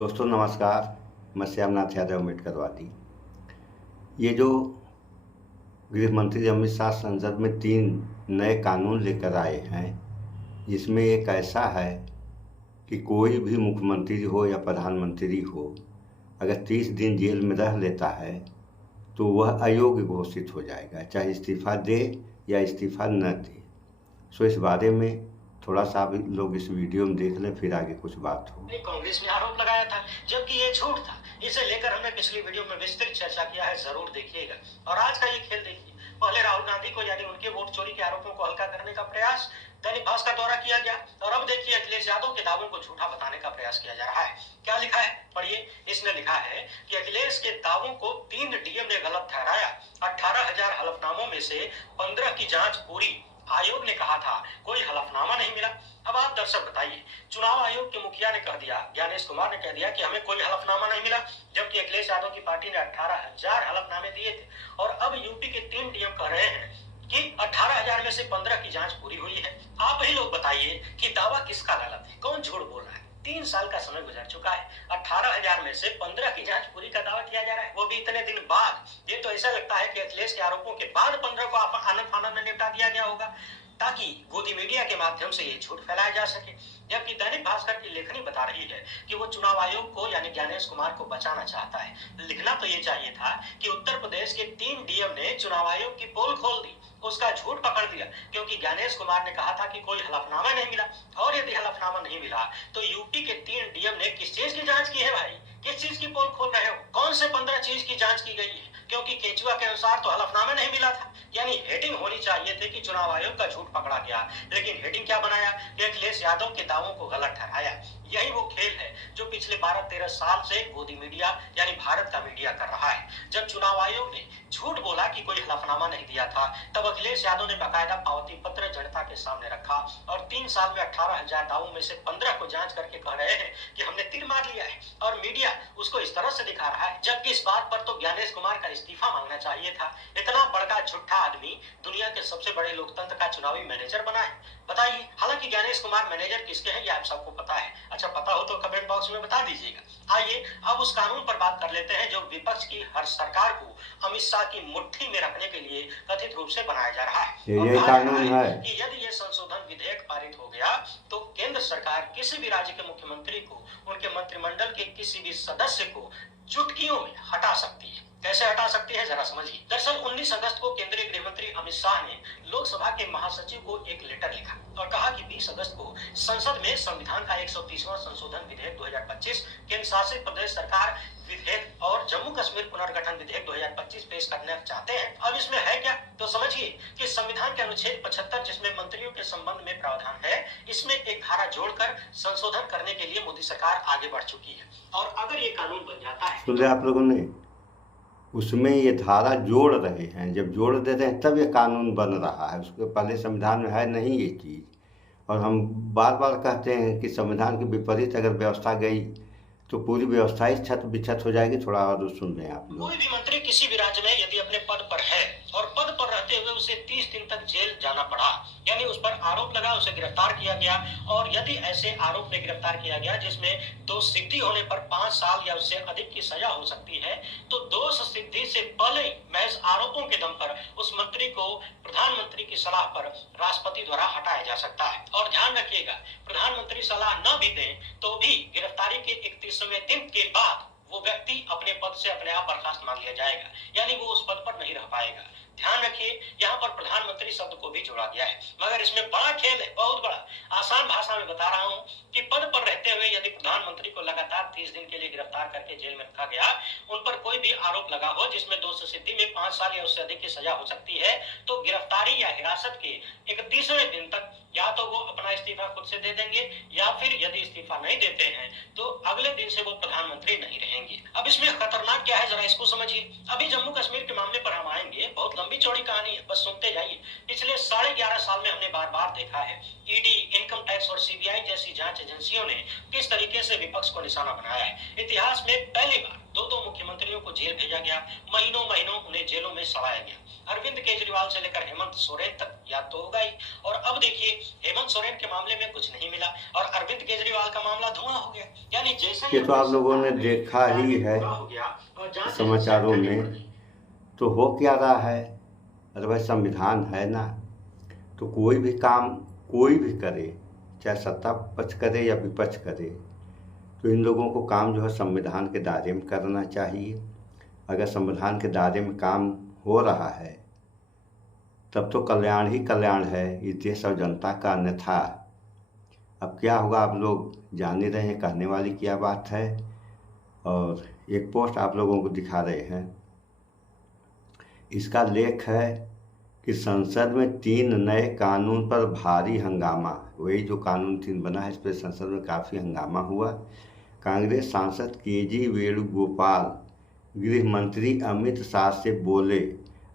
दोस्तों नमस्कार। मैं श्यामनाथ यादव अम्बेडकरवादी। ये जो गृह मंत्री अमित शाह संसद में 3 नए कानून लेकर आए हैं, जिसमें एक ऐसा है कि कोई भी मुख्यमंत्री हो या प्रधानमंत्री हो, अगर 30 दिन जेल में रह लेता है तो वह अयोग्य घोषित हो जाएगा, चाहे इस्तीफा दे या इस्तीफा न दे। सो इस बारे में थोड़ा सा आप लोग इस वीडियो में देख लें, फिर आगे कुछ बात हो। कांग्रेस ने आरोप लगाया था, जबकि ये झूठ था। इसे लेकर हमने पिछली वीडियो में विस्तृत चर्चा किया है, जरूर देखिएगा। और आज का ये खेल देखिए। पहले राहुल गांधी को यानी उनके वोट चोरी के आरोपों को हल्का करने का प्रयास, दैनिक भास्कर का दौरा किया गया, और अब देखिए अखिलेश यादव के दावों को झूठा बताने का प्रयास किया जा रहा है। क्या लिखा है पढ़िए। इसने लिखा है कि अखिलेश के दावों को 3 डीएम ने गलत ठहराया। 18,000 हलफनामों में से 15 की जांच पूरी। आयोग ने कहा था कोई हलफनामा नहीं मिला। अब आप दर्शक बताइए, चुनाव आयोग के मुखिया ने कह दिया, ज्ञानेश कुमार ने कह दिया कि हमें कोई हलफनामा नहीं मिला, जबकि अखिलेश यादव की पार्टी ने 18,000 हलफनामे दिए थे। और अब यूपी के 3 डीएम कह रहे हैं कि 18,000 में से 15 की जांच पूरी हुई है। आप ही लोग बताइए कि दावा किसका गलत है, कौन झूठ बोल रहा है। 3 साल का समय गुजर चुका है, 18,000 में से 15 की जांच पूरी का दावा किया जा रहा है, वो भी इतने दिन बाद। ये तो ऐसा लगता है कि अखिलेश के आरोपों के बाद 15 को आनंद फानंद में निपटा दिया गया होगा, ताकि गोदी मीडिया के माध्यम से ये झूठ फैलाया जा सके। जबकि दैनिक भास्कर की लेखनी बता रही है कि वो चुनाव आयोग को यानी ज्ञानेश कुमार को बचाना चाहता है। लिखना तो ये चाहिए था कि उत्तर प्रदेश के 3 डीएम ने चुनाव आयोग की पोल खोल दी, उसका झूठ पकड़ दिया, क्योंकि ज्ञानेश कुमार ने कहा था कि कोई हलफनामा नहीं मिला। और यदि हलफनामा नहीं मिला तो यूपी के 3 डीएम ने किस चीज की जांच की है भाई? किस चीज की पोल खोल रहे हो? कौन से 15 चीज की जांच की गई है? क्योंकि केचुआ के अनुसार तो हलफनामा नहीं मिला था। यानी हेडिंग होनी चाहिए थी कि चुनाव आयोग का झूठ पकड़ा गया, लेकिन हेडिंग क्या बनाया कि अखिलेश यादव के दावों को गलत ठहराया। यही वो खेल है जो पिछले 12-13 साल से गोदी मीडिया यानी भारत का मीडिया कर रहा है। जब चुनाव आयोग ने झूठ बोला कि कोई हलफनामा नहीं दिया था, तब अखिलेश यादव ने बाकायदा पावती पत्र जनता के सामने रखा और 3 साल में 18,000 दावों में से 15 को जांच करके कह रहे हैं कि हमने तीर मार लिया है। और मीडिया उसको इस तरह से दिखा रहा है, जबकि इस बात पर तो ज्ञानेश कुमार का इस्तीफा मांगना चाहिए था। इतना बड़ा झूठा आदमी दुनिया के सबसे बड़े लोकतंत्र का चुनावी मैनेजर बना है, बताइए। हालांकि ज्ञानेश कुमार मैनेजर किसके हैं ये आप सबको पता है। अच्छा, पता हो तो कमेंट बॉक्स में बता दीजिएगा। आइए अब उस कानून पर बात कर लेते हैं जो विपक्ष की हर सरकार को अमित शाह की मुट्ठी में रखने के लिए कथित रूप से बनाया जा रहा है। ये कानून है कि यदि ये संशोधन विधेयक पारित हो गया तो केंद्र सरकार किसी भी राज्य के मुख्यमंत्री को, उनके मंत्रिमंडल के किसी भी सदस्य को चुटकियों में हटा सकती है। कैसे हटा सकती है जरा समझिए। दरअसल 19 अगस्त को केंद्रीय गृह मंत्री अमित शाह ने लोकसभा के महासचिव को एक लेटर लिखा और कहा कि 20 अगस्त को संसद में संविधान का 130वां संशोधन विधेयक 2025, केंद्र शासित प्रदेश सरकार विधेयक और जम्मू कश्मीर पुनर्गठन विधेयक 2025 पेश करना चाहते हैं। अब इसमें है क्या तो समझिए कि संविधान के अनुच्छेद 75 जिसमें मंत्रियों के संबंध में प्रावधान है, इसमें एक धारा जोड़कर संशोधन करने के लिए मोदी सरकार आगे बढ़ चुकी है। और अगर ये कानून बन जाता है, सुन रहे आप लोगों ने, उसमें ये धारा जोड़ रहे हैं। जब जोड़ देते हैं तब ये कानून बन रहा है, उसके पहले संविधान में है नहीं ये चीज़। और हम बार बार कहते हैं कि संविधान के विपरीत अगर व्यवस्था गई तो पूरी व्यवस्था ही छत बिछत हो जाएगी। थोड़ा और सुन रहे हैं आप लोग। कोई भी मंत्री किसी भी राज्य में यदि अपने पद पर है और पद पर रहते हुए उसे 30 दिन तक जेल जाना पड़ा, यानी उस पर आरोप लगा, उसे गिरफ्तार किया गया, और यदि ऐसे आरोप में गिरफ्तार किया गया जिसमें दोष सिद्धि होने पर 5 साल या उससे अधिक की सजा हो सकती है, तो दोष सिद्धि से पहले महज आरोपों के दम पर उस मंत्री को प्रधानमंत्री की सलाह पर राष्ट्रपति द्वारा हटाया जा सकता है। और ध्यान रखिएगा, प्रधानमंत्री सलाह न भी दें तो भी गिरफ्तारी के 31वें दिन के बाद वो व्यक्ति अपने पद से अपने आप बर्खास्त मान लिया जाएगा, यानी वो उस पद पर नहीं रह पाएगा। ध्यान रखिए, यहाँ पर प्रधानमंत्री शब्द को भी जोड़ा गया है, मगर इसमें बड़ा खेल है, बहुत बड़ा। आसान भाषा में बता रहा हूँ कि पद पर रहते हुए यदि प्रधानमंत्री को लगातार 30 दिन के लिए गिरफ्तार करके जेल में रखा गया, उन पर कोई भी आरोप लगा हो जिसमें दोष सिद्धि में 5 साल या उससे अधिक की सजा हो सकती है, तो गिरफ्तारी या हिरासत के 31वें दिन तक या तो वो अपना इस्तीफा खुद से दे देंगे, या फिर यदि इस्तीफा नहीं देते हैं तो अगले दिन से वो प्रधानमंत्री नहीं रहेंगे। अब इसमें खतरनाक क्या है जरा इसको समझिए। अभी जम्मू कश्मीर के मामले पर हम आएंगे, बहुत लंबी चौड़ी कहानी है, बस सुनते जाइए। पिछले 11.5 साल में हमने बार बार देखा है ईडी, इनकम टैक्स और सीबीआई जैसी जांच एजेंसियों ने किस तरीके से विपक्ष को निशाना बनाया है। इतिहास में पहली बार 2 मुख्यमंत्रियों को जेल भेजा गया, महीनों महीनों उन्हें जेलों में सड़ाया गया। अरविंद केजरीवाल से लेकर हेमंत सोरेन तक याद तो होगा ही। और अब देखिए हेमंत सोरेन के मामले में कुछ नहीं मिला और अरविंद केजरीवाल का मामला धुआं हो गया। यानी जैसे ये तो आप लोगों ने देखा ही है समाचारों में। तो हो क्या रहा है? अरे भाई संविधान है ना, तो कोई भी काम कोई भी करे, चाहे सत्ता पक्ष करे या विपक्ष करे, तो इन लोगों को काम जो है संविधान के दायरे में करना चाहिए। अगर संविधान के दायरे में काम हो रहा है तब तो कल्याण ही कल्याण है इस देश और जनता का। अन्यथा अब क्या होगा आप लोग जान ही रहे हैं, कहने वाली क्या बात है। और एक पोस्ट आप लोगों को दिखा रहे हैं, इसका लेख है कि संसद में 3 नए कानून पर भारी हंगामा। वही जो कानून 3 बना है इस पर संसद में काफ़ी हंगामा हुआ। कांग्रेस सांसद केजी वेणुगोपाल गृह मंत्री अमित शाह से बोले,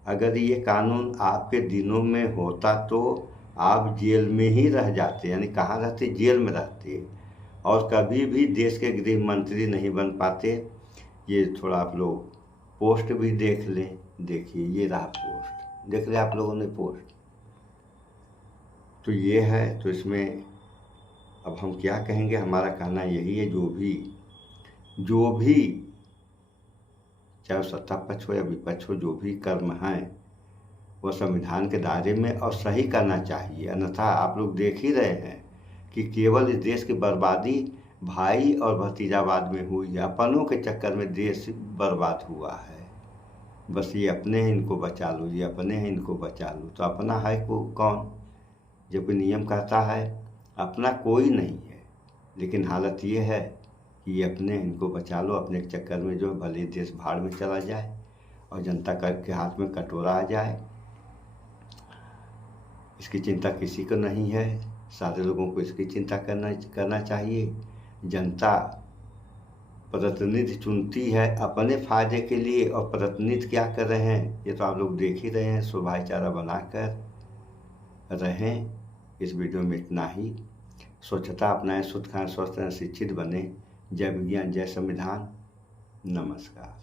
अगर ये कानून आपके दिनों में होता तो आप जेल में ही रह जाते, यानी कहाँ रहते? जेल में रहते, और कभी भी देश के गृह मंत्री नहीं बन पाते। ये थोड़ा आप लोग पोस्ट भी देख लें। देखिए ये रहा पोस्ट, देख ले आप लोगों ने पोस्ट। तो ये है, तो इसमें अब हम क्या कहेंगे? हमारा कहना यही है, जो भी चाहे सत्ता पक्ष हो या विपक्ष हो, जो भी कर्म हैं वो संविधान के दायरे में और सही करना चाहिए। अन्यथा आप लोग देख ही रहे हैं कि केवल इस देश की बर्बादी भाई और भतीजावाद में हुई है। अपनों के चक्कर में देश बर्बाद हुआ है। बस ये अपने हैं इनको बचा लो, ये अपने हैं इनको बचा लो। तो अपना है कौन? जब नियम कहता है अपना कोई नहीं है, लेकिन हालत ये है कि ये अपने इनको बचा लो। अपने के चक्कर में जो भले देश भाड़ में चला जाए और जनता के हाथ में कटोरा आ जाए, इसकी चिंता किसी को नहीं है। सारे लोगों को इसकी चिंता करना चाहिए। जनता प्रतिनिधि चुनती है अपने फायदे के लिए, और प्रतिनिधि क्या कर रहे हैं ये तो आप लोग देख ही रहे हैं। सो भाईचारा बनाकर रहें। इस वीडियो में इतना ही। स्वच्छता अपनाएं, शुद्ध खाएं, स्वस्थ रहें, शिक्षित बने। जय विज्ञान, जय संविधान। नमस्कार।